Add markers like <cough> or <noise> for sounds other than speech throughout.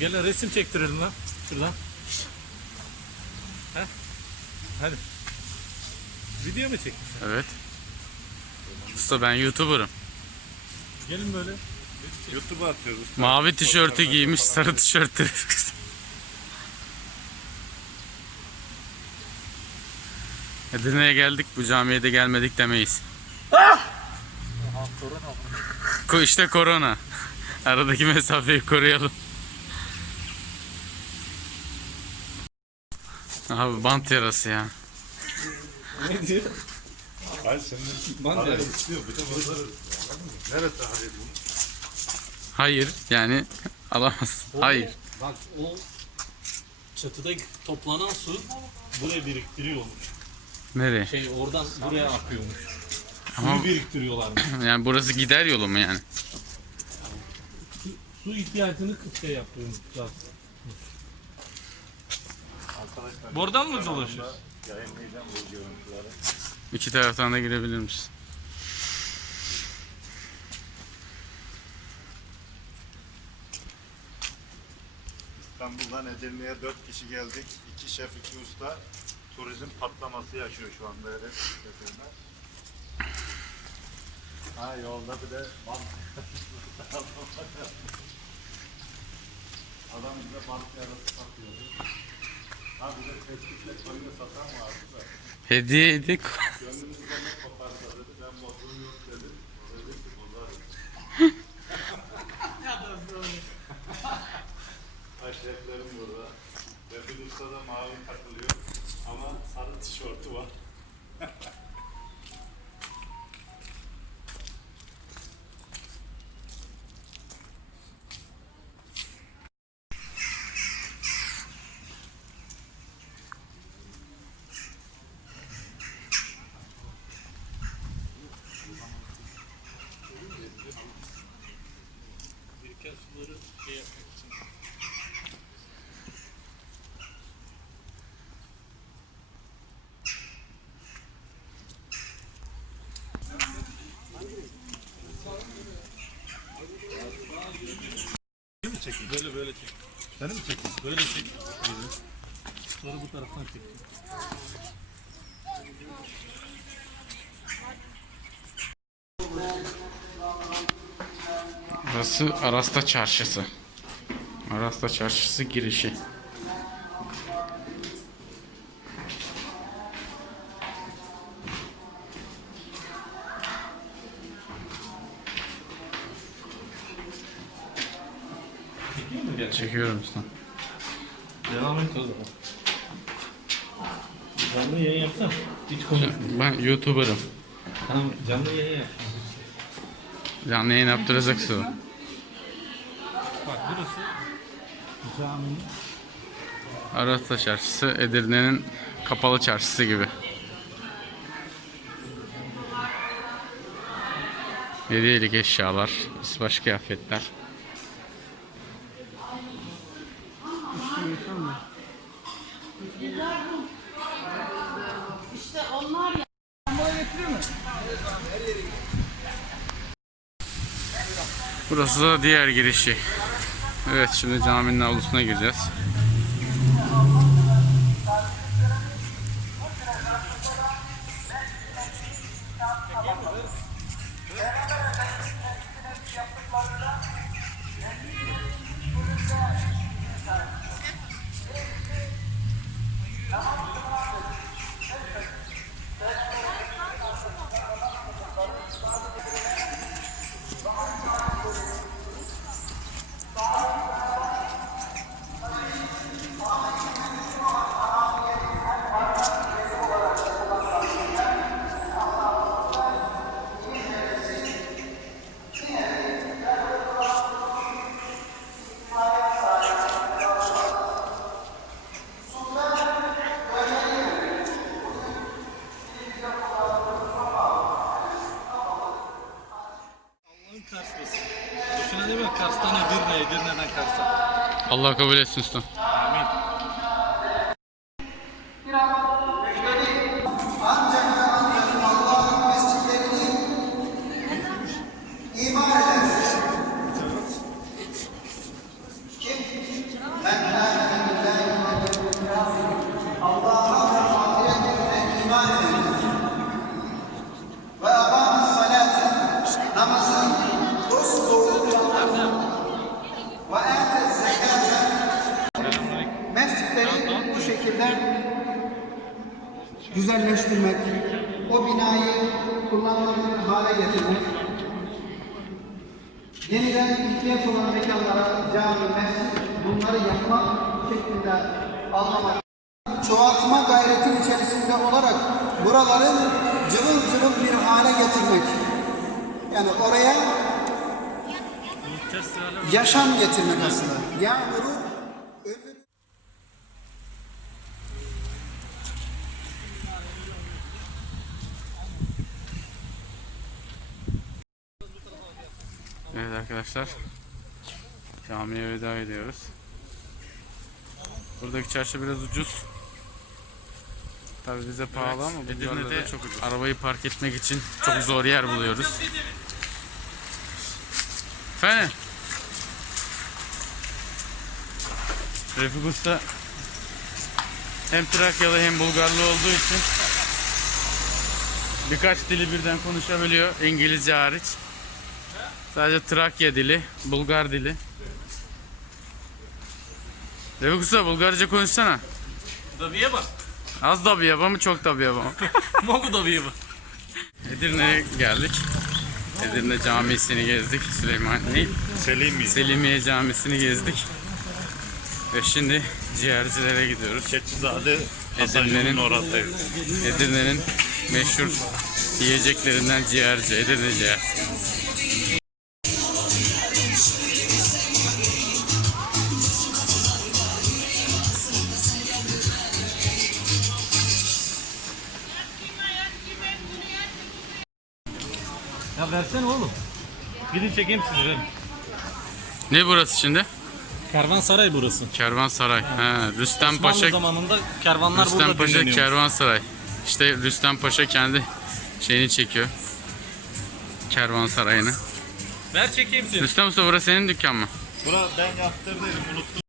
Gel resim çektirelim lan. Şuradan. Heh. Hadi. Video mu çektin sen? Evet. Usta ben YouTuber'ım. Gelin böyle. YouTube'a atıyoruz. Mavi tişörtü giymiş, sarı tişörtü. <laughs> Edirne'ye geldik, bu camiye de gelmedik demeyiz. Ko işte korona. Aradaki mesafeyi koruyalım. Abi bant yarası ya. Ne diyor? Hayır senin Bant yarası. istiyor. De bozarız. Nerede hadi bu? Hayır yani alamaz. Hayır. Bak o çatıda toplanan su buraya biriktiriyormuş. Nereye? Şey oradan buraya akıyormuş. Ama- Suyu biriktiriyorlarmış. <laughs> Yani burası gider yolu mu yani? Su ihtiyacını şey yapıyormuş. Arkadaşlar Buradan mı dolaşıyorsun? yayınlayacağım bu görüntüleri. İki taraftan da girebilir misin? İstanbul'dan Edirne'ye 4 kişi geldik. 2 şef, 2 usta. Turizm patlaması yaşıyor şu anda evet. Edirne. Ha yolda bir de. <laughs> Adam bize bant yarası satıyordu. Hediye edik. Şeflerim burada. Usta da mavi takılıyor. Ama sarı tişörtü var. Mi? Böyle böyle çek. Seni mi çekeyim? Böyle çek. Sonra bu taraftan çek. Burası Arasta Çarşısı. Arasta Çarşısı girişi. YouTuber'ım. Tamam canlı yayın yap. Canlı yayın yaptıracaksın. Bak burası caminin Arasta Çarşısı Edirne'nin kapalı çarşısı gibi. Hediyelik eşyalar, baş kıyafetler. İşte Burası da diğer girişi. Evet şimdi caminin avlusuna gireceğiz. Boşuna deme Kars'tan Edirne, Edirne'den Kars'a. Allah kabul etsin usta. Güzelleştirmek, o binayı kullanılabilir hale getirmek, yeniden ihtiyaç olan mekanlara cami, mescid bunları yapmak şeklinde anlamak. Çoğaltma gayreti içerisinde olarak buraların cıvıl cıvıl bir hale getirmek. Yani oraya yaşam getirmek aslında. Yağmuru Evet arkadaşlar. Camiye veda ediyoruz. Buradaki çarşı biraz ucuz. Tabii bize pahalı ama Edirne'de çok ucuz. Arabayı park etmek için çok zor yer buluyoruz. Efendim? Refik Usta hem Trakyalı hem Bulgarlı olduğu için birkaç dili birden konuşabiliyor. İngilizce hariç. Sadece Trakya dili, Bulgar dili. Refik Usta Bulgarca konuşsana. Dabiye bak. Az da bir yap ama çok da bir yap ama. Mogu dabiye bak. Edirne'ye geldik. Edirne Camisi'ni gezdik. Süleyman ne? Selimi. Selimiye Camisi'ni gezdik. Ve şimdi ciğercilere gidiyoruz. Keçizade Edirne'nin- oradayız. Edirne'nin meşhur yiyeceklerinden ciğerci, Edirne ciğer. Ya versene oğlum. Gidin çekeyim sizi verin. Ne burası şimdi? Kervansaray burası. Kervansaray. Ha, Rüstem Osmanlı Paşa zamanında kervanlar Rüstem burada Paşa dinleniyor. Kervansaray. İşte Rüstem Paşa kendi şeyini çekiyor. Kervansarayını. Ver çekeyim seni. Rüstem Usta burası senin dükkan mı? Bura ben yaptırdım unuttum.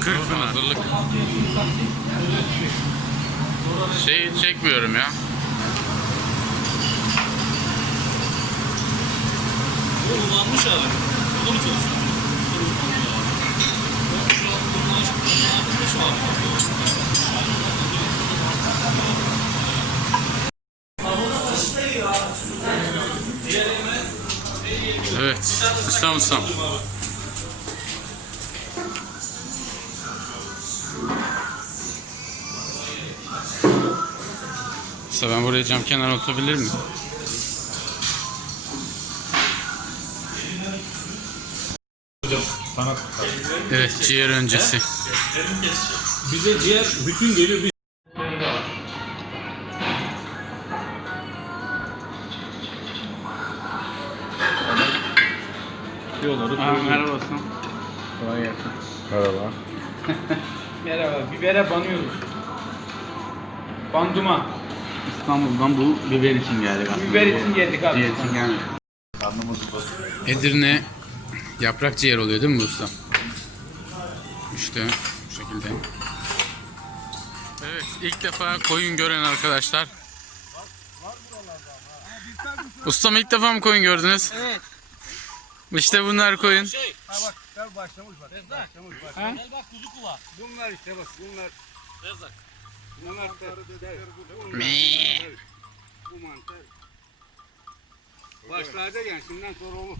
Kırkpınar. Hazırlık. Şey çekmiyorum ya. Kullanmış abi. Mı çalışıyor? Evet. İslam İslam. Usta ben buraya cam kenarına oturabilir miyim? Sana Evet ciğer öncesi. Bize ciğer bütün geliyor. Biz... Yolları merhaba Osman. Kolay gelsin. Merhaba. <laughs> Merhaba. Bibere banıyoruz. Banduma. İstanbul'dan bu biber için geldik aslında. Biber için geldik abi. Ciğer için doyurdu. Edirne yaprak ciğer oluyor değil mi bu usta? İşte bu şekilde. Evet ilk defa koyun gören arkadaşlar. Ustam ilk defa mı koyun gördünüz? Evet. İşte bunlar koyun. Şey. bak gel başlamış bak. Başlamış bak. Gel bak kuzu kulağı. Bunlar işte bak bunlar. Rezak. Bunlar da Mee. bu mantar. Başlarda yani şimdiden sonra olur.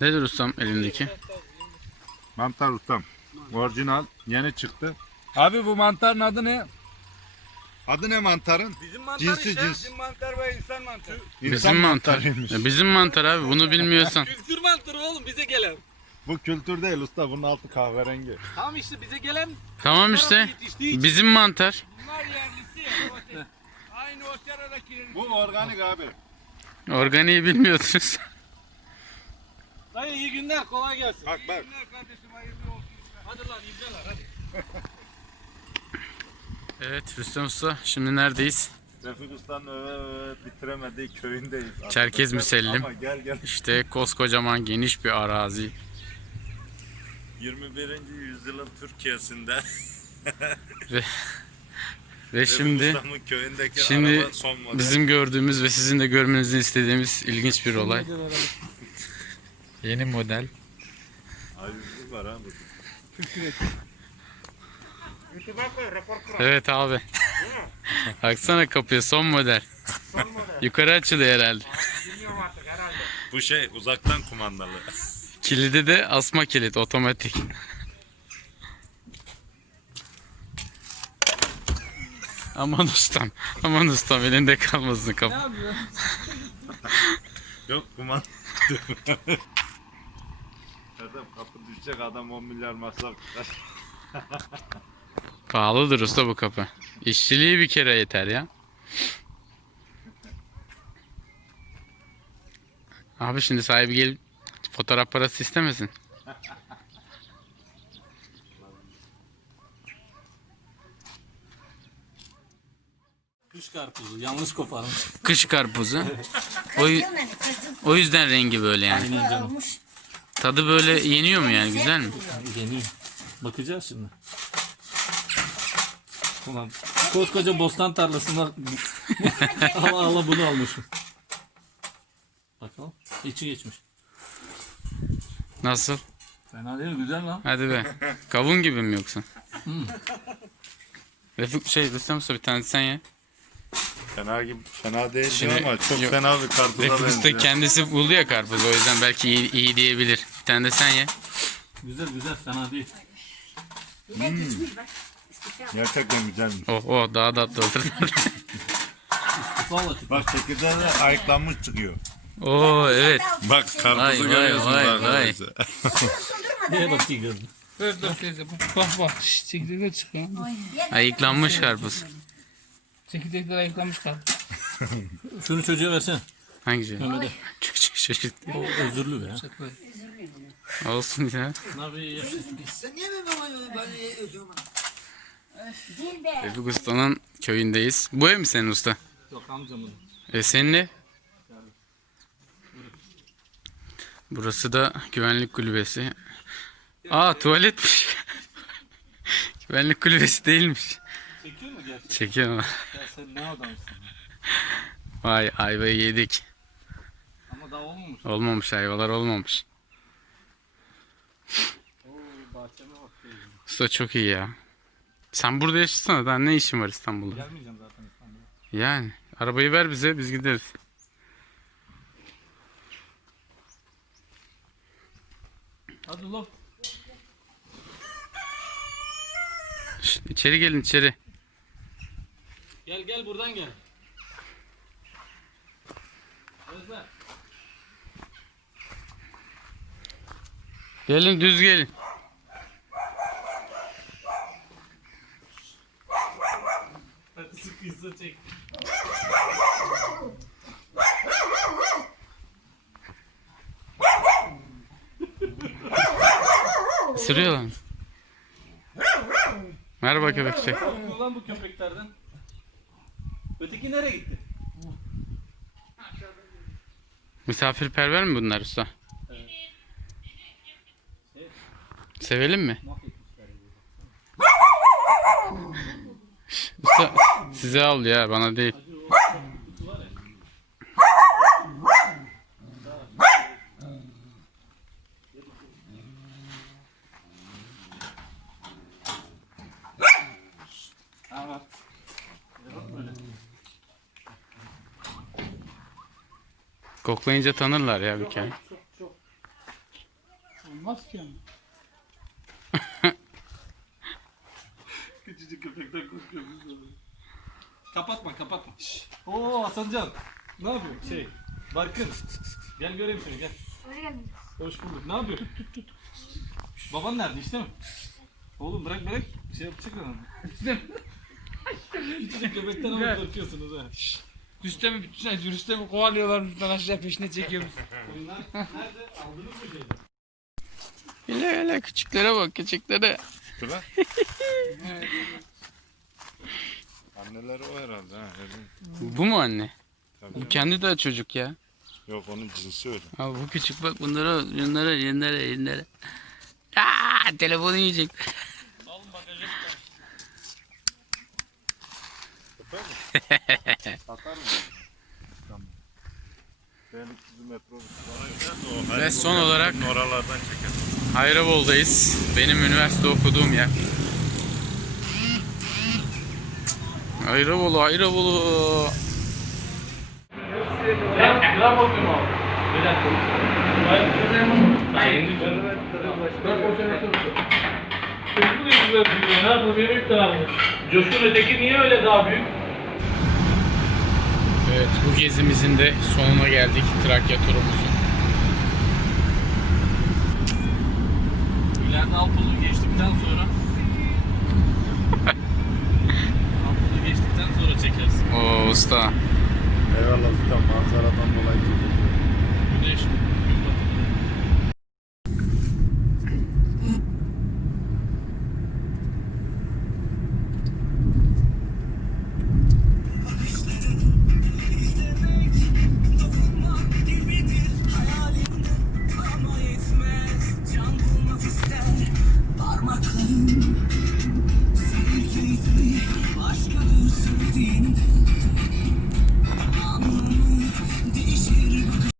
Nedir ustam elindeki? Mantar ustam. Orijinal. Yeni çıktı. Abi bu mantarın adı ne? Adı ne mantarın? Bizim mantar Cinsi işte. cins. Bizim mantar ve insan mantarı. İnsan Bizim mantar. mantarıymış. Ya bizim mantar abi bunu bilmiyorsan. Kültür mantarı oğlum bize gelen. Bu kültür değil usta. Bunun altı kahverengi. Tamam işte bize gelen Tamam işte. Bizim mantar. Bunlar yerlisi ya. <laughs> Aynı o seradakilerin. Bu organik abi. Organiği bilmiyordunuz. Dayı iyi günler kolay gelsin. Bak bak. Bunlar kardeşim hayırlı olsun. Hadi lan izleler hadi. <laughs> Evet Rüstem Usta şimdi neredeyiz? Refik Usta'nın öve öve bitiremediği köyündeyiz. Çerkez Müsellim. Ama gel gel. İşte koskocaman geniş bir arazi. 21. yüzyılın Türkiye'sinde <laughs> Ve, ve şimdi köyündeki şimdi araba son model. bizim gördüğümüz ve sizin de görmenizi istediğimiz ilginç bir olay. Yeni model. Ayıbı var ha bu. Evet abi. Baksana kapıya son model. Yukarı açılıyor herhalde. Bu şey uzaktan kumandalı. Kilidi de asma kilit otomatik. Aman ustam. Aman ustam elinde kalmasın kapı. <laughs> Yok kumanda. <laughs> Adam kapı düşecek adam 10 milyar masraf tutar. <laughs> Pahalıdır usta bu kapı. İşçiliği bir kere yeter ya. Abi şimdi sahibi gelip fotoğraf parası istemesin. Kış karpuzu yanlış koparmış. Kış karpuzu. O, yü- o yüzden rengi böyle yani. Aynen canım. Tadı böyle yeniyor mu yani güzel mi? Yeni. Bakacağız şimdi. Ulan koskoca bostan tarlasından <laughs> <laughs> ala ala bunu almışım. Bakalım. İçi geçmiş. Nasıl? Fena değil güzel lan. Hadi be. <laughs> Kavun gibi mi yoksa? Refik şey Rüstem Usta bir tane sen ye. Fena gibi fena değil Şimdi- ama çok yok. fena bir karpuza Refik Usta benziyor. kendisi buldu ya karpuzu o yüzden belki iyi, iyi diyebilir. Bir tane de sen ye. Güzel güzel fena değil. Gerçekten güzelmiş. Oh oh daha tatlı olur. Vallahi Bak çekirdeği de ayıklanmış çıkıyor. Oo evet. Bak Vay, karpuzu vay, görüyorsunuz vay, arkadaşlar. neye bakayım gözüm. Dur dur teyze bak bak bak. Şşş, Çekirdekler çıkıyor. Ayıklanmış karpuz. Çekirdekler ayıklamış kaldı. Şunu çocuğa versene. Hangi şey? Mehmet'e. Çık çık şaşırt. O özürlü be. Olsun ya. Ne yapayım? Değil be. Refik Usta'nın köyündeyiz. Bu ev mi senin usta? Yok amcamın. E senin ne? Burası da güvenlik kulübesi. Aa tuvaletmiş. <laughs> güvenlik kulübesi değilmiş. Çekiyor mu gerçekten? Çekiyor mu? Ya sen ne adamsın? Vay ayvayı yedik. Ama daha olmamış. Olmamış ayvalar olmamış. Oo bahçeme bak. Usta çok iyi ya. Sen burada yaşasana daha ne işin var İstanbul'da? Gelmeyeceğim zaten İstanbul'a. Yani arabayı ver bize biz gideriz. Hadi lan. Şşt, içeri gelin içeri. Gel gel buradan gel. Özler. Gelin düz gelin. Hadi sıkıysa çek. Isırıyorlar mı? Merhaba köpekçi. Korkuyor lan bu köpeklerden. Öteki nereye gitti? Misafirperver mi bunlar usta? Sevelim mi? Usta size al ya bana değil. Ama. Koklayınca tanırlar ya bir kere. Olmaz ki ama. <laughs> Küçücük köpekten korkuyor. Kapatma kapatma. Şşş. Oo Hasancan. Ne yapıyorsun? Şey. Barkın. Gel göreyim seni gel. Hoş bulduk. Ne yapıyorsun? Tut tut Baban nerede işte mi? Oğlum bırak bırak. Şey yapacak lan. <laughs> Küçücük köpekten ama korkuyorsunuz ha. Şşş. Rüstem'i bütün Rüstem'i kovalıyorlar buradan aşağı peşine çekiyoruz. Oyunlar nerede? Aldınız mı şeyi? Hele hele küçüklere bak küçüklere. Lan. <laughs> Anneleri o herhalde ha. öyle. Bu mu anne? Tabii. Bu kendi de çocuk ya. Yok onun cinsi öyle. Al bu küçük bak bunlara bunlara yenilere yenilere. Aa, telefonu yiyecek. Atar mı? Tamam. Beylikdüzü metrobüsü var ya. Ve son olarak Oralardan çekelim. Hayrabol'dayız. Benim üniversite okuduğum yer. Daha büyük. Coşkun öteki niye öyle daha büyük? Evet, bu gezimizin de sonuna geldik. Trakya turumuzun. İleride Alpolu'yu geçtikten sonra <laughs> Alpolu'yu geçtikten sonra çekeriz. Oo usta. Eyvallah usta manzaradan dolayı